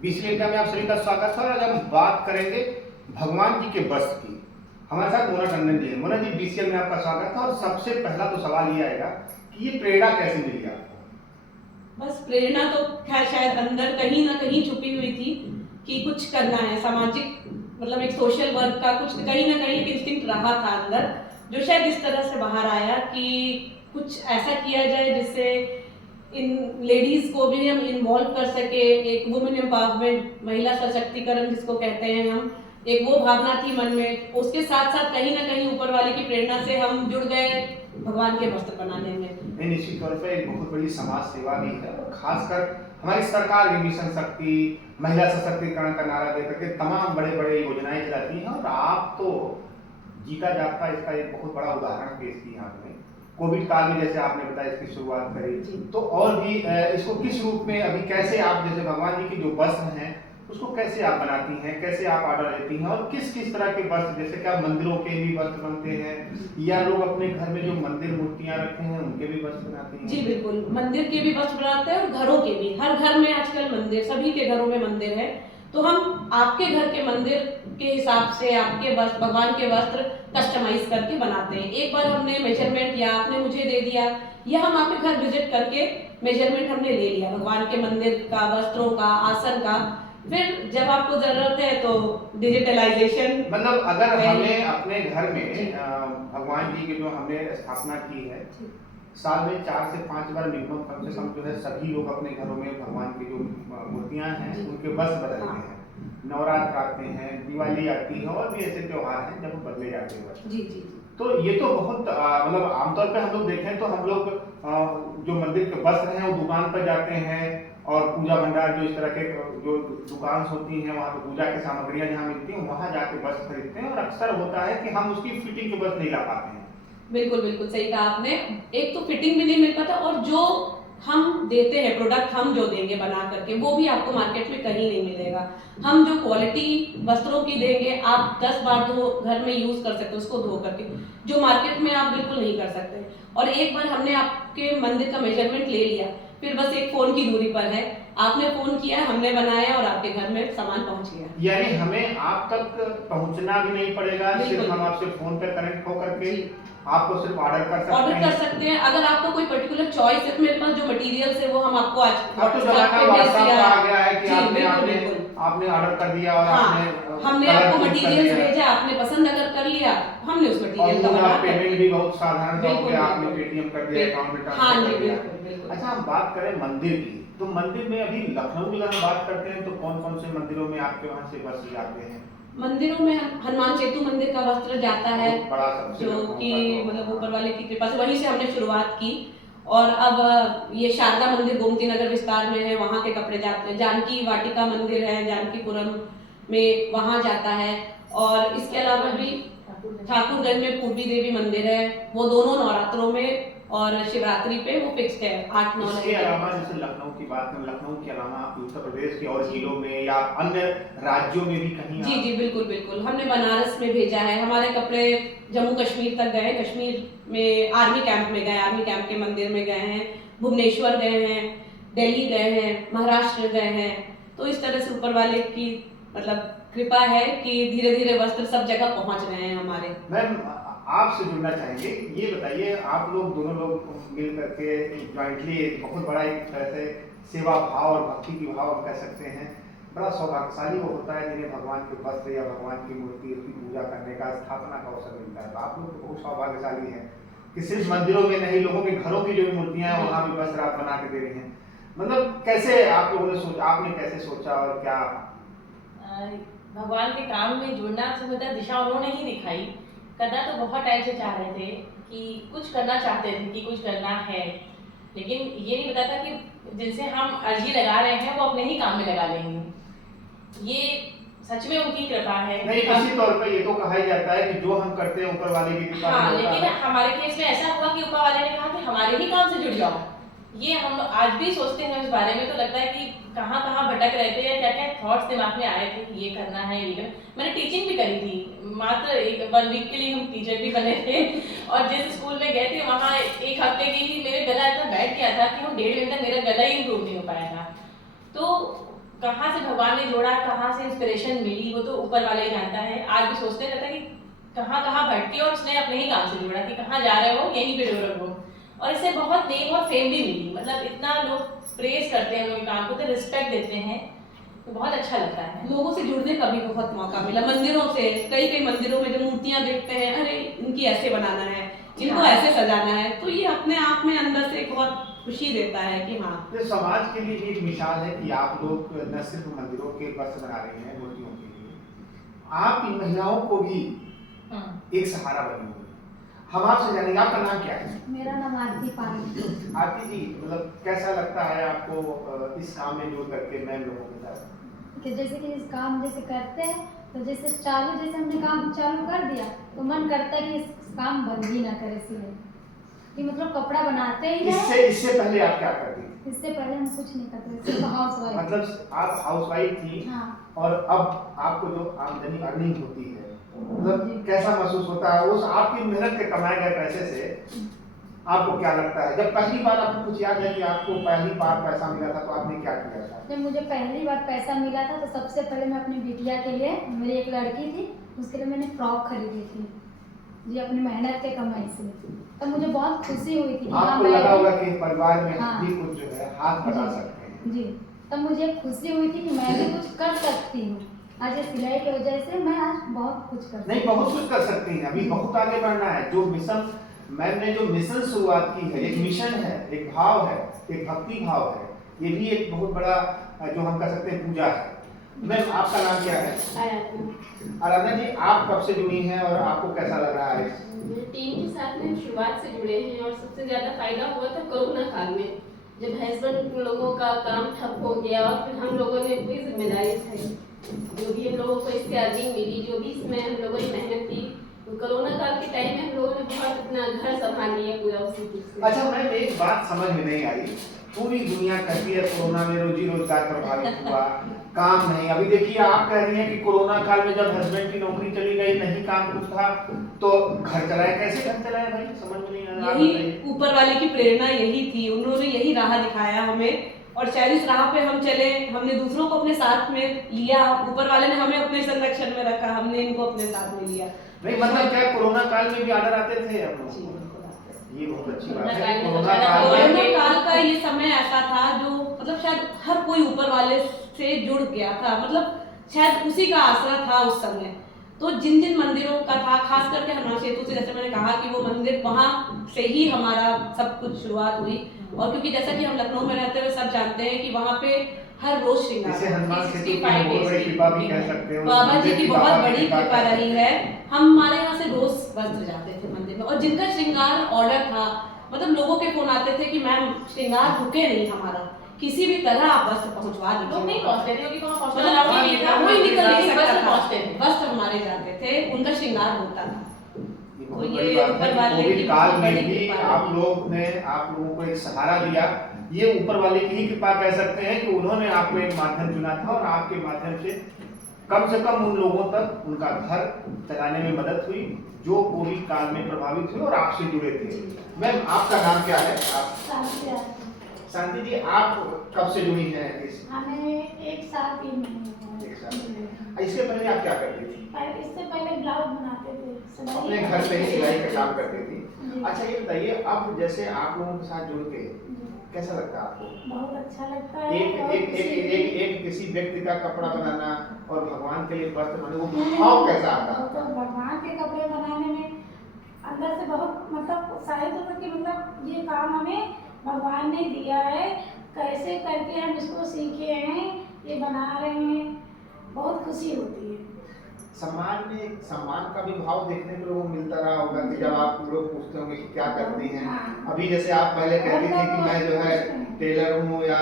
बीसलेटा में आप सभी का स्वागत है। और आज हम बात करेंगे भगवान जी के वस्त्र की। हमारे साथ मोना टंडन जी है। मोना जी, बीसीएल में आपका स्वागत है। और सबसे पहला तो सवाल ये आएगा कि ये प्रेरणा कैसे मिली आपको? बस प्रेरणा तो खैर शायद अंदर कहीं ना कहीं छुपी हुई थी कि कुछ करना है सामाजिक, मतलब एक सोशल वर्क का कुछ कहीं ना कहीं एक इंस्टिंक्ट रहा था अंदर, जो शायद इस तरह से बाहर आया कि कुछ ऐसा किया जाए जिससे इन लेडीज को भी हम इन्वॉल्व कर सके। एक वुमेन एम्पावरमेंट, महिला सशक्तिकरण जिसको कहते हैं हम, एक वो भावना थी मन में। उसके साथ साथ कहीं ना कहीं ऊपर वाले की प्रेरणा से हम जुड़ गए भगवान के वस्त्र बनाने में। नहीं, निश्चित तौर पर एक बहुत बड़ी समाज सेवा भी है। और खासकर हमारी सरकार भी मिशन शक्ति, महिला सशक्तिकरण का नारा देकर के तमाम बड़े बड़े योजनाएं चलाती हैं। और आप तो जीता जागता इसका एक बहुत बड़ा उदाहरण पेश किया आपने। कोविड काल में जैसे आपने बताया इसकी शुरुआत करी, तो और भी इसको किस रूप में अभी कैसे आप, जैसे भगवान जी की जो वस्त्र हैं उसको कैसे आप बनाती हैं, कैसे आप ऑर्डर लेती हैं, और किस किस तरह के वस्त्र, जैसे क्या मंदिरों के भी वस्त्र बनते हैं या लोग अपने घर में जो मंदिर मूर्तियां रखे हैं उनके भी वस्त्र बनाते हैं? जी बिल्कुल, मंदिर के भी वस्त्र बनाते हैं और घरों के भी। हर घर में आजकल मंदिर, सभी के घरों में मंदिर है। तो हम आपके घर के मंदिर के हिसाब से आपके वस्त्र, भगवान के वस्त्र कस्टमाइज करके बनाते हैं। एक बार हमने मेजरमेंट या आपने मुझे दे दिया या हम आपके घर विजिट करके मेजरमेंट हमने ले लिया भगवान के मंदिर का, वस्त्रों का, आसन का। फिर जब आपको जरूरत है तो डिजिटलाइजेशन, मतलब अगर हमें अपने घर में भगवान जी की जो हमने स्थापना की है, साल में 4 से 5 बार मिनिमम कम से कम जो है सभी लोग अपने घरों में भगवान की जो मूर्तियां हैं उनके वस्त्र बदलते हैं। नवरात्र आते हैं, दिवाली आती है और भी ऐसे त्योहार हैं जब बदले जाते हैं वस्त्र। जी जी। तो ये तो बहुत मतलब आमतौर पे हम लोग देखें तो हम लोग जो मंदिर के वस्त्र हैं वो दुकान पर जाते हैं और पूजा भंडार जो इस तरह के जो दुकान होती हैं वहाँ पे पूजा की सामग्रियां जहाँ मिलती हैं वहाँ जाके वस्त्र खरीदते हैं। और अक्सर होता है कि हम उसकी फिटिंग के वस्त्र नहीं ला पाते हैं। बिल्कुल बिल्कुल सही कहा आपने। एक तो फिटिंग भी नहीं मिल पाता और जो हम देते हैं प्रोडक्ट, हम जो देंगे बना करके, वो भी आपको मार्केट में कहीं नहीं मिलेगा। हम जो क्वालिटी वस्त्रों की देंगे, आप 10 बार धो घर में यूज कर सकते हो उसको धो करके, जो मार्केट में आप बिल्कुल नहीं कर सकते। और एक बार हमने आपके मंदिर का मेजरमेंट ले लिया, फिर बस एक फोन की दूरी पर है, आपने फोन किया, हमने बनाया और आपके घर में सामान पहुंच गया। यानी हमें आप तक पहुंचना भी नहीं पड़ेगा, सिर्फ हम आपसे फोन पे कनेक्ट होकर के आपको सिर्फ ऑर्डर कर सकते हैं। अगर आपको कोई पर्टिकुलर चॉइस है, मेरे पास जो मटेरियल्स है वो हम आपको आज अब तो जमाना व्हाट्सएप पे आ गया है कि आपने ऑर्डर कर दिया और हमने आपको मटेरियल्स भेजा, आपने पसंद अगर कर लिया, हमने उस मटेरियल का बना पेमेंट भी बहुत साधारण तौर पे आपने पेटीएम कर दिया, अकाउंट में ट्रांसफर कर दिया। अच्छा, हम बात करें मंदिर की, तो मंदिर में अभी लखनऊ की अगर हम बात करते हैं तो कौन कौन से मंदिरों में आपके वहाँ से वस्त्र जाते हैं? मंदिरों में हनुमान सेतु मंदिर का वस्त्र जाता है, जो कि मतलब ऊपर वाले की कृपा से वहीं से हमने शुरुआत की। और अब ये शारदा मंदिर गोमती नगर विस्तार में है, वहाँ के कपड़े जाते हैं। जानकी वाटिका मंदिर है जानकीपुरम में, वहाँ जाता है। और इसके अलावा भी ठाकुरगंज में पूर्वी देवी मंदिर है, वो दोनों नवरात्रों में और शिवरात्रि पे वो फिक्स्ड है 8-9। इसके अलावा जैसे लखनऊ की बात करें, लखनऊ के अलावा उत्तर प्रदेश के और जिलों में या अन्य राज्यों में भी कहीं? जी जी बिल्कुल बिल्कुल, हमने बनारस में भेजा है, हमारे कपड़े जम्मू कश्मीर तक गए, कश्मीर में आर्मी कैंप में गए, आर्मी कैंप के मंदिर में गए हैं, भुवनेश्वर गए हैं, दिल्ली गए हैं, महाराष्ट्र गए हैं। तो इस तरह से ऊपर वाले की मतलब कृपा है कि धीरे धीरे वस्त्र सब जगह पहुंच रहे हैं हमारे। मैम, आपसे जुड़ना चाहेंगे, ये बताइए, आप लोग दोनों लोग मिल करके ज्वाइंटली एक बहुत बड़ा एक तरह से सेवा भाव और भक्ति की भाव हम कह सकते हैं। बड़ा सौभाग्यशाली वो होता है जिन्हें भगवान के वस्त्र या भगवान की मूर्ति, उसकी पूजा करने का, स्थापना का अवसर मिलता है। तो आप लोग बहुत सौभाग्यशाली हैं कि सिर्फ मंदिरों में नहीं, लोगों के घरों की जो मूर्तियां हैं वहाँ भी वस्त्र आप बना के दे रहे हैं। मतलब कैसे आप लोगों ने सोचा, आपने कैसे सोचा और क्या? भगवान के काम में जुड़ना सुविधा दिशा उन्होंने ही दिखाई। करना तो बहुत टाइम से चाह रहे थे कि कुछ करना चाहते थे कि कुछ करना है, लेकिन ये नहीं पता था कि जिनसे हम अर्जी लगा रहे हैं वो अपने ही काम में लगा लेंगे। ये सच में उनकी कृपा है। नहीं, इसी तौर पर ये तो कहा ही जाता है कि जो हम करते हैं ऊपर वाले की कृपा। हाँ, लेकिन हमारे केस में ऐसा हुआ कि ऊपर वाले ने कहा कि हमारे ही काम से जुड़ जाओ। ये हम आज भी सोचते हैं उस बारे में, तो लगता है कि कहाँ कहाँ भटक रहे थे या क्या क्या थॉट्स दिमाग में आए थे कि ये करना है, ये करना। मैंने टीचिंग भी करी थी, मात्र 1 वीक के लिए हम टीचर भी बने थे। और जिस स्कूल में गए थे वहाँ 1 हफ्ते के लिए मेरे गला इतना बैठ गया था कि हम 1.5 महीने तक मेरा गला ही इम्प्रूव नहीं हो पाया था। तो कहाँ से भगवान ने जोड़ा, कहाँ से इंस्पिरेशन मिली, वो तो ऊपर वाला ही जानता है। आज भी सोचते रहता है कि कहाँ कहाँ भटके और उसने अपने ही काम से जोड़ा कि कहाँ जा रहे हो, यहीं पे डोर रखो। और इससे बहुत नेम और फेम भी मिली, मतलब इतना लोग प्रेज करते हैं उनके काम को, तो रिस्पेक्ट देते हैं, तो बहुत अच्छा लगता है। लोगों से जुड़ने का भी बहुत मौका मिला, मंदिरों से, कई कई मंदिरों में जब मूर्तियां देखते हैं, अरे इनकी ऐसे बनाना है, इनको ऐसे सजाना है, तो ये अपने आप में अंदर से एक बहुत खुशी देता है कि हाँ। तो समाज के लिए भी एक मिसाल है कि आप लोग न सिर्फ मंदिरों के वस्त्र बना रही हैं मूर्तियों के लिए, आप इन महिलाओं को भी एक सहारा बनी हुई। हम आपसे जानेंगे, आपका नाम क्या है? मेरा नाम आरती पाल। आरती जी, मतलब कैसा लगता है आपको इस काम में जुड़ करके मैम लोगों के साथ? कि जैसे कि इस काम जैसे करते हैं तो जैसे हमने काम चालू कर दिया तो मन करता है कि इस काम बंद ही ना करे, इसलिए कि मतलब कपड़ा बनाते ही रहे। इससे पहले आप क्या करती थी? इससे पहले हम कुछ नहीं करते, सिर्फ हाउस वाइफ। मतलब आप हाउसवाइफ थी। हाँ। और अब आपको जो आमदनी अर्निंग होती है, मतलब कैसा महसूस होता है उस आपकी मेहनत के कमाए गए पैसे से? आपको क्या लगता है जब पहली बार आपको कुछ याद है कि आपको पहली बार पैसा मिला था तो आपने क्या किया था? जब मुझे पहली बार पैसा मिला था तो सबसे पहले मैं अपनी बिटिया के लिए, मेरी एक लड़की थी, उसके लिए मैंने फ्रॉक खरीदी थी जी, अपनी मेहनत के कमाई से। तब मुझे बहुत खुशी हुई थी। आपको लगा होगा कि परिवार में हाँ। भी कुछ जो है हाथ बटा सकते हैं जी। तब मुझे खुशी हुई थी कि मैं भी कुछ कर सकती हूँ। आज ये सिलाई की वजह से मैं आज बहुत कुछ कर सकती नहीं, बहुत कुछ कर सकती हैं, अभी बहुत आगे बढ़ना है। जो मिशन मैम ने जो मिशन शुरुआत की है, एक मिशन है, एक भाव है, एक भक्ति भाव है, ये भी एक बहुत बड़ा जो हम कह सकते हैं पूजा है। मैम आपका नाम क्या है? आराधना जी, आप कब से जुड़ी हैं और आपको कैसा लग रहा है? टीम के साथ में शुरुआत से जुड़े हैं और सबसे ज्यादा फायदा हुआ था कोरोना काल में, जब हस्बैंड लोगों का काम ठप हो गया और फिर हम लोगों ने पूरी जिम्मेदारी उठाई, जो भी हम लोगों को इससे अर्निंग मिली, जो भी इसमें हम लोगों ने मेहनत की, तो कोरोना काल के टाइम में हम लोगों ने बहुत अपना घर संभाल लिया पूरा उसी से। अच्छा मैम, एक बात समझ में नहीं आई, पूरी दुनिया कहती है कोरोना में रोजी रोजगार प्रभावित हुआ, काम नहीं। अभी देखिए आप कह रही हैं कि कोरोना काल में जब हस्बैंड की नौकरी चली गई, नहीं काम कुछ था, तो घर चलाए, कैसे घर चलाए भाई, समझ में नहीं आ रहा। यही ऊपर वाले की प्रेरणा यही थी, उन्होंने यही राह दिखाया हमें, और शायद इस राह पे हम चले, हमने दूसरों को अपने साथ में लिया, ऊपर वाले ने हमें अपने संरक्षण में रखा, हमने इनको अपने साथ में लिया। नहीं मतलब क्या कोरोना काल में भी ऑर्डर आते थे आप लोगों को? ये बहुत अच्छी बात है। कोरोना काल का ये समय ऐसा था जो मतलब शायद हर कोई ऊपर वाले से जुड़ गया था, मतलब शायद उसी का आसरा था उस समय। तो जिन जिन मंदिरों का था, खास करके हनुमान सेतु से, जैसे मैंने कहा कि वो मंदिर, वहाँ से ही हमारा सब कुछ शुरुआत हुई। और क्योंकि जैसा कि हम लखनऊ में रहते हुए सब जानते हैं कि वहाँ पे हर रोज श्रृंगार, जैसे हनुमान सेतु की बहुत बड़ी कृपा भी कह सकते हो, बाबा जी की बहुत बड़ी कृपा रही है। हमारे यहाँ से रोज वस्त्र जाते थे मंदिर में, और जिनका श्रृंगार ऑर्डर था, मतलब लोगों के फोन आते थे कि मैम श्रृंगार रुके नहीं हमारा, किसी भी तरह आप वस्त्र पहुंचवा दीजिए। लोग नहीं पहुंचते थे क्योंकि वहाँ पहुंचना मतलब अलाउ नहीं था, कोई निकल नहीं सकता वस्त्र था, पहुंचते थे। वस्त्र हमारे जाते थे, उनका श्रृंगार होता था। तो ये ऊपर वाले की काल में भी आप लोगों को एक सहारा दिया। ये ऊपर वाले की ही कृपा कह सकते हैं कि उन्होंने आपको एक माध्यम चुना था और आपके माध्यम से कम उन लोगों तक उनका घर चलाने में मदद हुई जो कोविड काल में प्रभावित हुए और आपसे जुड़े थे। मैम आपका नाम क्या है? आप शांति जी, आप कब से जुड़ी हैं इस? हमें 1 साल 3 महीने। 1 साल। इसके पहले आप क्या करती थी? इससे पहले ब्लाउज बनाते थे, अपने घर से ही सिलाई का काम करती थी। अच्छा ये बताइए, अब जैसे आप लोगों के साथ जुड़ के कैसा लगता है आपको? बहुत अच्छा लगता है। एक किसी व्यक्ति का कपड़ा बनाना और भगवान के लिए वस्त्र बनाना, वो भाव कैसा आता है? तो भगवान के कपड़े बनाने में अंदर से बहुत मतलब उत्साहित होता कि मतलब ये काम हमें भगवान ने दिया है, कैसे करके हम इसको सीखे हैं, ये बना रहे हैं, बहुत खुशी होती है। समाज में एक सम्मान का भी भाव देखने को लोगों को मिलता रहा होगा कि जब आप लोग पूछते होंगे कि क्या करती हैं। अभी जैसे आप पहले कहती थी कि मैं जो है टेलर हूँ या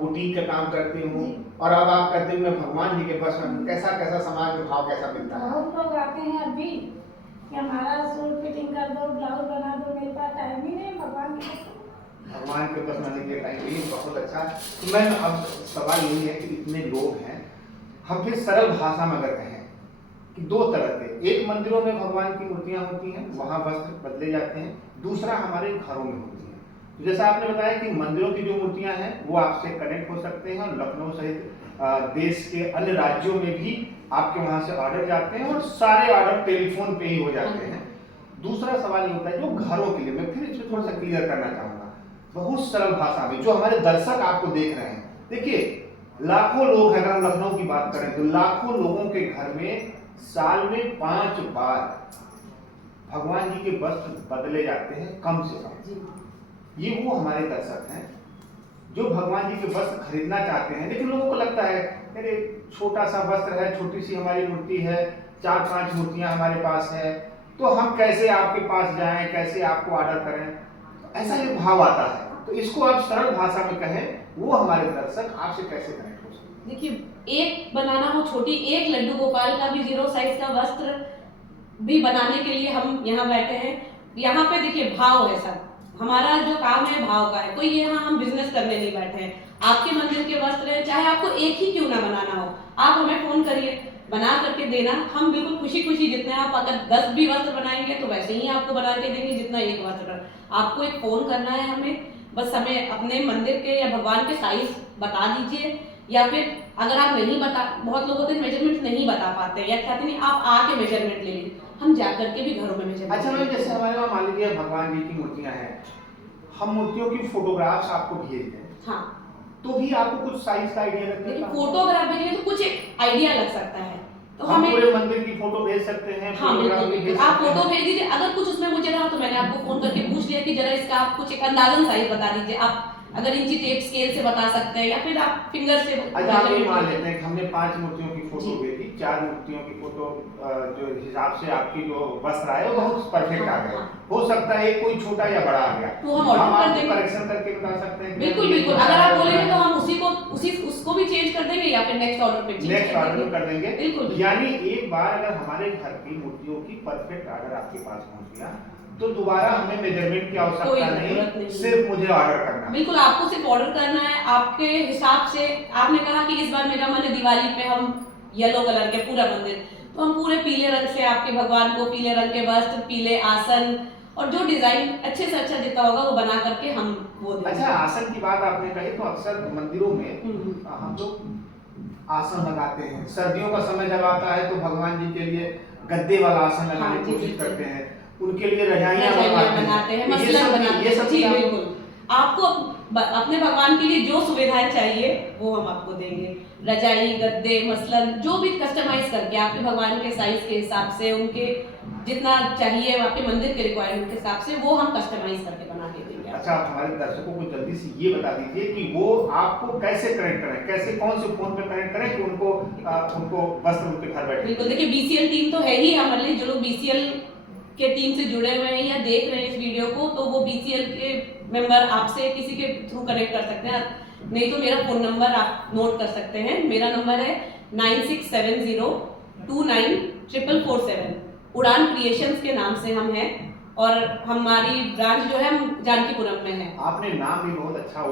बुटीक का काम करती हूँ, और अब आप कहते हुए भगवान जी के पास में, कैसा कैसा समाज में भाव कैसा मिलता है? बहुत लोग आते हैं अभी कि हमारा सूट फिटिंग कर दो, ब्लाउज बना दो, मेरे पास टाइम ही नहीं, भगवान के पास बनाने के टाइम भी बहुत अच्छा। तो मैं अब सवाल यही है कि इतने लोग हैं, हम फिर सरल भाषा में अगर कहें कि 2 तरह के, एक मंदिरों में भगवान की मूर्तियां होती हैं, वहां वस्त्र बदले जाते हैं, दूसरा हमारे घरों में होती है। तो जैसा आपने बताया कि मंदिरों की जो मूर्तियां हैं वो आपसे कनेक्ट हो सकते हैं, और लखनऊ सहित देश के अन्य राज्यों में भी आपके वहां से ऑर्डर जाते हैं और सारे ऑर्डर टेलीफोन पे ही हो जाते हैं। दूसरा सवाल ये होता है जो घरों के लिए, मैं फिर इसमें थोड़ा सा क्लियर करना चाहूंगा बहुत सरल भाषा में, जो हमारे दर्शक आपको देख रहे हैं। देखिए लाखों लोग हैं, अगर हम लखनऊ की बात करें तो लाखों लोगों के घर में साल में 5 बार भगवान जी के वस्त्र बदले जाते हैं कम से कम। ये वो हमारे दर्शक हैं जो भगवान जी के वस्त्र खरीदना चाहते हैं, लेकिन लोगों को लगता है अरे छोटा सा वस्त्र है, छोटी सी हमारी मूर्ति है, 4-5 मूर्तियां हमारे पास है, तो हम कैसे आपके पास जाएं, कैसे आपको ऑर्डर करें, तो ऐसा एक भाव आता है। तो इसको आप सरल भाषा में कहें, वो हमारे दर्शक आपसे कैसे कनेक्ट हो सकते हैं? देखिए एक बनाना हो छोटी, एक लड्डू गोपाल का भी 0 साइज का वस्त्र भी बनाने के लिए हम यहाँ बैठे हैं। यहाँ पे देखिए भाव है सब, हमारा जो काम है भाव का है, कोई यहाँ हम बिजनेस करने नहीं बैठे हैं। आपके मंदिर के वस्त्र है, चाहे आपको एक ही क्यों ना बनाना हो, आप हमें फोन करिए, बना करके देना, हम बिल्कुल खुशी खुशी, जितने आप अगर 10 भी वस्त्र बनाएंगे तो वैसे ही आपको बना के देंगे जितना एक वस्त्र। आपको एक फोन करना है हमें, बस हमें अपने मंदिर के या भगवान के साइज बता दीजिए, या फिर अगर आप नहीं बता, बहुत लोग होते हैं मेजरमेंट नहीं बता पाते या कहते नहीं आप आके मेजरमेंट ले लीजिए, हम जा करके भी घरों में मेजरमेंट। अच्छा मैम, जैसे हमारे वहाँ मान लीजिए भगवान जी की मूर्तियां हैं, हम मूर्तियों की फोटोग्राफ्स आपको भेज दें, हाँ तो भी आपको कुछ साइज का आइडिया लगता है? लेकिन फोटोग्राफ भेजेंगे तो कुछ एक आइडिया लग सकता है, तो हम हमें पूरे मंदिर की फोटो भेज सकते हैं, हाँ फोटोग्राफ बिल्कुल भी बिल्कुल, भेज आप सकते हैं। फोटो भेज दीजिए। अगर कुछ उसमें मुझे रहा तो मैंने आपको फोन करके पूछ लिया कि जरा इसका आप कुछ एक अंदाजन साइज बता दीजिए, आप अगर इंची टेप स्केल से बता सकते हैं या फिर आप फिंगर से। अच्छा आप ये मान लेते हैं कि हमने 5 मूर्तियों की फोटो जी। भेजी, 4 मूर्तियों की फोटो जो हिसाब से आपकी जो वस्त्र आए वो बहुत परफेक्ट आ गए, हो सकता है कोई छोटा या बड़ा आ गया, तो हम ऑर्डर कर देंगे, करेक्शन करके बता सकते हैं। बिल्कुल बिल्कुल, अगर आप बोलेंगे तो हम उसको भी चेंज कर देंगे या फिर नेक्स्ट ऑर्डर पे नेक्स्ट ऑर्डर में कर देंगे। बिल्कुल। यानी एक बार अगर हमारे घर की मूर्तियों की परफेक्ट ऑर्डर आपके पास पहुंच गया तो दोबारा हमें मेजरमेंट की आवश्यकता नहीं, सिर्फ मुझे ऑर्डर करना। बिल्कुल आपको सिर्फ ऑर्डर करना है आपके हिसाब से। आपने कहा कि इस बार मेरा मन है दिवाली पे हम येलो कलर के पूरा मंदिर, तो हम पूरे पीले रंग से आपके भगवान को पीले रंग के वस्त्र, पीले आसन और जो डिजाइन अच्छे से अच्छा देता होगा वो बना करके हम वो देंगे। अच्छा आसन की बात आपने कही, तो अक्सर मंदिरों में हम लोग आसन लगाते हैं, सर्दियों का समय जब आता है तो भगवान जी के लिए गद्दे वाला आसन लगाने की कोशिश करते हैं, उनके लिए रजाइयां बनाते हैं, मसलन बनाते हैं। जी बिल्कुल, आपको अपने भगवान के लिए जो सुविधाएं चाहिए वो हम आपको देंगे, रजाई, गद्दे, मसलन जो भी कस्टमाइज करके आपके भगवान के साइज के हिसाब से, उनके जितना चाहिए आपके मंदिर के रिक्वायरमेंट के हिसाब से वो हम कस्टमाइज करके बना के देंगे। अच्छा आप हमारे दर्शकों को जल्दी से ये बता दीजिए कि वो आपको कैसे कनेक्ट करें, कैसे कौन से फोन पे कनेक्ट करें कि उनको वस्त्र उनके घर बैठे। बिल्कुल, देखिए बीसीएल टीम तो है ही हमारे लिए, जो लोग बीसीएल के टीम से जुड़े हुए हैं या देख रहे हैं इस वीडियो को, तो वो बीसीएल के मेंबर आपसे किसी के थ्रू कनेक्ट कर सकते हैं, नहीं तो मेरा फोन नंबर आप नोट कर सकते हैं। मेरा नंबर है 9670294447। उड़ान क्रिएशंस के नाम से हम हैं और हमारी ब्रांच जो है हम जानकीपुरम में है। आपने नाम भी बहुत अच्छा,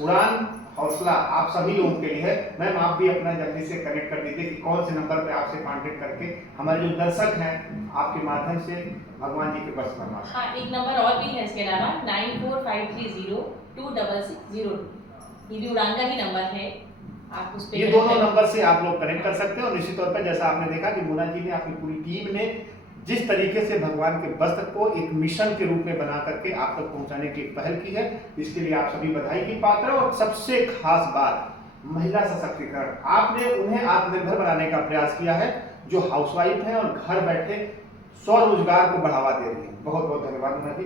उड़ान हौसला आप सभी लोगों के लिए है। मैम आप भी अपना जल्दी से कनेक्ट कर दीजिए कि कौन से नंबर पे आपसे कांटेक्ट करके हमारे जो दर्शक हैं आपके माध्यम से भगवान जी के वस्त्र बनवा। हाँ एक नंबर और भी है इसके अलावा 9453026602, ये भी उड़ान का ही नंबर है, आप उस पे ये दोनों नंबर से आप लोग कनेक्ट कर सकते हैं। और निश्चित तौर पर जैसा आपने देखा कि मोना जी ने, अपनी पूरी टीम ने जिस तरीके से भगवान के वस्त्र को एक मिशन के रूप में बना करके आप तक पहुंचाने की पहल की है, इसके लिए आप सभी बधाई की पात्र। और सबसे खास बात महिला सशक्तिकरण, आपने उन्हें आत्मनिर्भर बनाने का प्रयास किया है जो हाउसवाइफ है और घर बैठे स्वरोजगार को बढ़ावा दे रही है। बहुत बहुत धन्यवाद मोना जी।